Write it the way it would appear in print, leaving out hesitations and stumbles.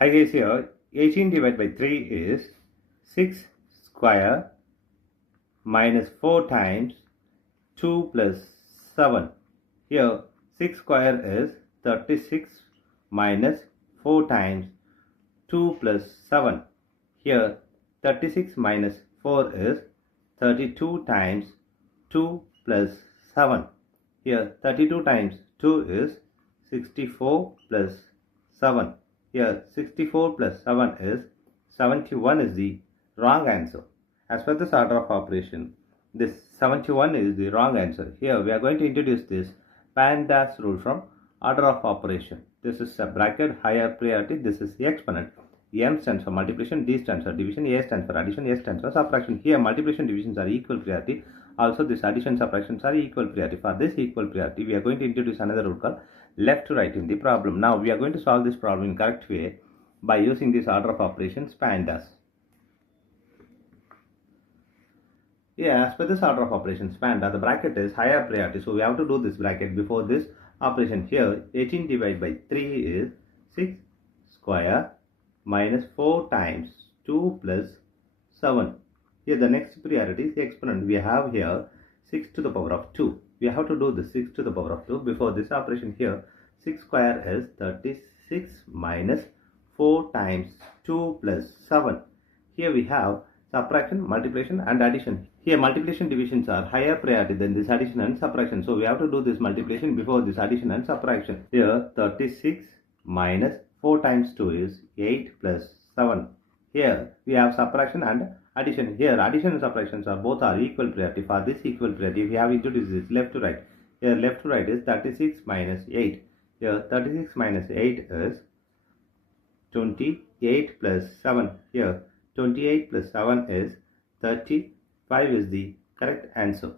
Hi guys, here 18 divided by 3 is 6 square minus 4 times 2 plus 7. Here 6 square is 36 minus 4 times 2 plus 7. Here 36 minus 4 is 32 times 2 plus 7. Here 32 times 2 is 64 plus 7. Here 64 plus 7 is 71 is the wrong answer. As per this order of operation, this 71 is the wrong answer. Here we are going to introduce this PEMDAS rule from order of operation. This is a bracket, higher priority. This is the exponent. M stands for multiplication, D stands for division, A stands for addition, S stands for subtraction. Here multiplication divisions are equal priority. Also this addition subtractions are equal priority. For this equal priority, we are going to introduce another rule called left to right in the problem. Now we are going to solve this problem in correct way by using this order of operations PEMDAS. Yeah, as per this order of operations PEMDAS, the bracket is higher priority. So we have to do this bracket before this operation. Here 18 divided by 3 is 6 square minus 4 times 2 plus 7. Here the next priority is the exponent. We have here 6 to the power of 2. We have to do the 6 to the power of 2 before this operation. Here 6 square is 36 minus 4 times 2 plus 7. Here we have subtraction, multiplication and addition. Here multiplication divisions are higher priority than this addition and subtraction. So we have to do this multiplication before this addition and subtraction. Here 36 minus 4 times 2 is 8 plus 7. Here we have subtraction and addition. Here addition and subtractions are both are equal priority. For this equal priority, we have introduced this left to right. Here left to right is 36 minus 8. Here 36 minus 8 is 28 plus 7. Here 28 plus 7 is 35 is the correct answer.